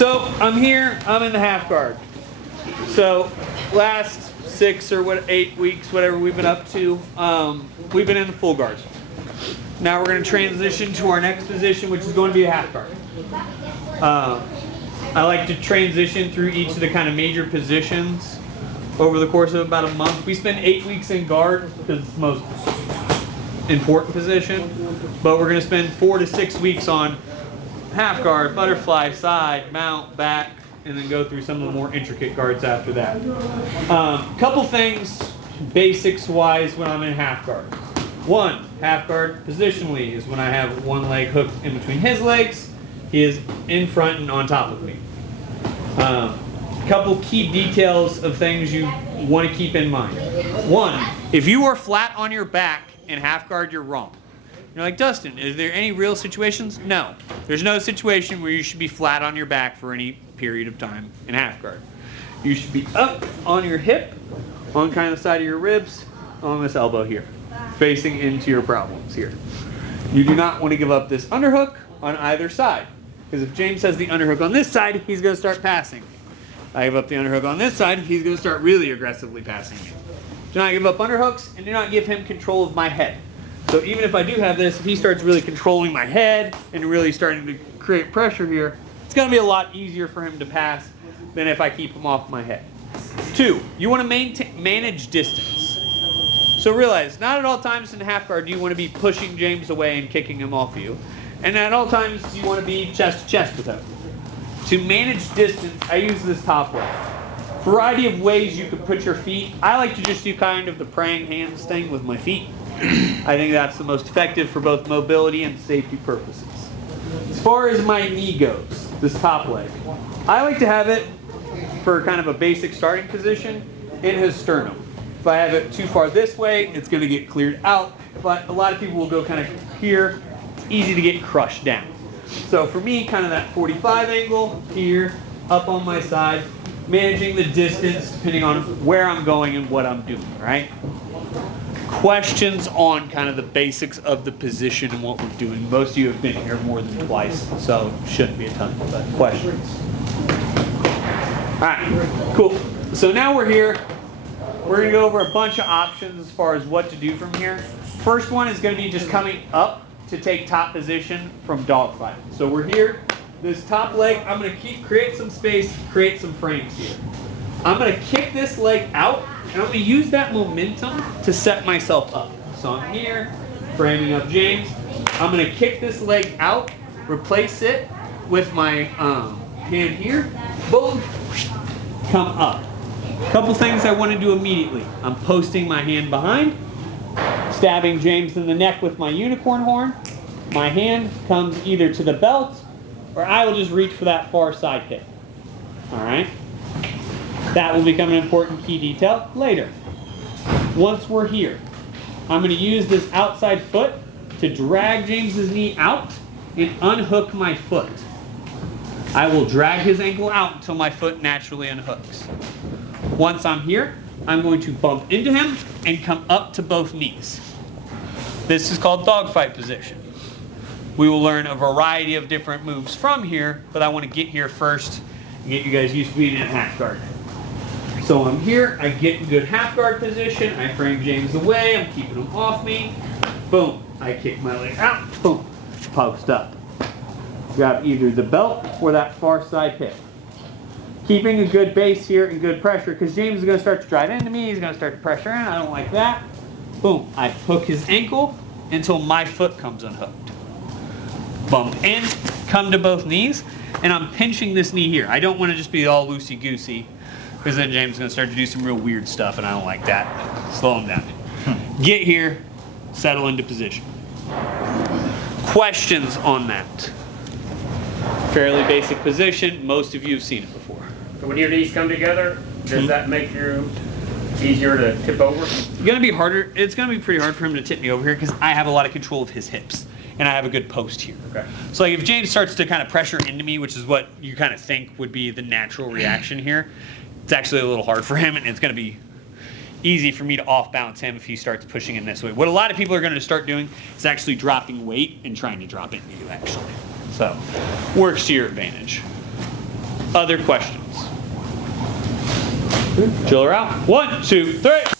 So I'm here, I'm in the half guard. So last 6 or 8 weeks, whatever we've been up to, we've been in the full guard. Now we're going to transition to our next position, which is going to be a half guard. I like to transition through each of the kind of major positions over the course of about a month. We spend 8 weeks in guard because it's the most important position, but we're going to spend 4 to 6 weeks on half guard, butterfly, side, mount, back, and then go through some of the more intricate guards after that. Couple things basics wise when I'm in half guard. One, half guard positionally is when I have one leg hooked in between his legs. He is in front and on top of me. Couple key details of things you want to keep in mind. One, if you are flat on your back in half guard, you're wrong. You're like, Dustin, is there any real situations? No. There's no situation where you should be flat on your back for any period of time in half guard. You should be up on your hip, on kind of the side of your ribs, on this elbow here, facing into your problems here. You do not want to give up this underhook on either side, because if James has the underhook on this side, he's going to start passing. I give up the underhook on this side, he's going to start really aggressively passing me. Do not give up underhooks, and do not give him control of my head. So even if I do have this, if he starts really controlling my head and really starting to create pressure here, it's going to be a lot easier for him to pass than if I keep him off my head. 2, you want to manage distance. So realize, not at all times in half guard do you want to be pushing James away and kicking him off you. And at all times you want to be chest to chest with him. To manage distance, I use this top leg. Variety of ways you could put your feet. I like to just do kind of the praying hands thing with my feet. I think that's the most effective for both mobility and safety purposes. As far as my knee goes, this top leg, I like to have it for kind of a basic starting position in his sternum. If I have it too far this way, it's going to get cleared out, but a lot of people will go kind of here. It's easy to get crushed down. So for me, kind of that 45 angle here, up on my side, managing the distance depending on where I'm going and what I'm doing, right? Questions on kind of the basics of the position and what we're doing. Most of you have been here more than twice, so shouldn't be a ton, but questions. All right, cool. So now we're here. We're going to go over a bunch of options as far as what to do from here. First one is going to be just coming up to take top position from dogfight. So we're here. This top leg, I'm going to create some space, create some frames here. I'm going to kick this leg out, and I'm going to use that momentum to set myself up. So I'm here, framing up James. I'm going to kick this leg out, replace it with my hand here. Boom, come up. Couple things I want to do immediately. I'm posting my hand behind, stabbing James in the neck with my unicorn horn. My hand comes either to the belt, or I will just reach for that far side hip. All right? That will become an important key detail later. Once we're here, I'm going to use this outside foot to drag James's knee out and unhook my foot. I will drag his ankle out until my foot naturally unhooks. Once I'm here, I'm going to bump into him and come up to both knees. This is called dogfight position. We will learn a variety of different moves from here, but I want to get here first and get you guys used to being in half guard. So I'm here, I get in good half guard position, I frame James away, I'm keeping him off me. Boom, I kick my leg out, boom, post up. Grab either the belt or that far side hip. Keeping a good base here and good pressure, because James is going to start to drive into me, he's going to start to pressure in, I don't like that. Boom, I hook his ankle until my foot comes unhooked. Bump in, come to both knees, and I'm pinching this knee here. I don't want to just be all loosey-goosey, because then James is going to start to do some real weird stuff, and I don't like that. Slow him down. Get here, settle into position. Questions on that? Fairly basic position. Most of you have seen it before. So when your knees come together, does that make you easier to tip over? It's going to be harder. It's going to be pretty hard for him to tip me over here because I have a lot of control of his hips. And I have a good post here. Okay. So like if James starts to kind of pressure into me, which is what you kind of think would be the natural reaction here, it's actually a little hard for him, and it's going to be easy for me to off balance him if he starts pushing in this way. What a lot of people are going to start doing is actually dropping weight and trying to drop into you actually. So works to your advantage. Other questions? Drill her out. 1, 2, 3.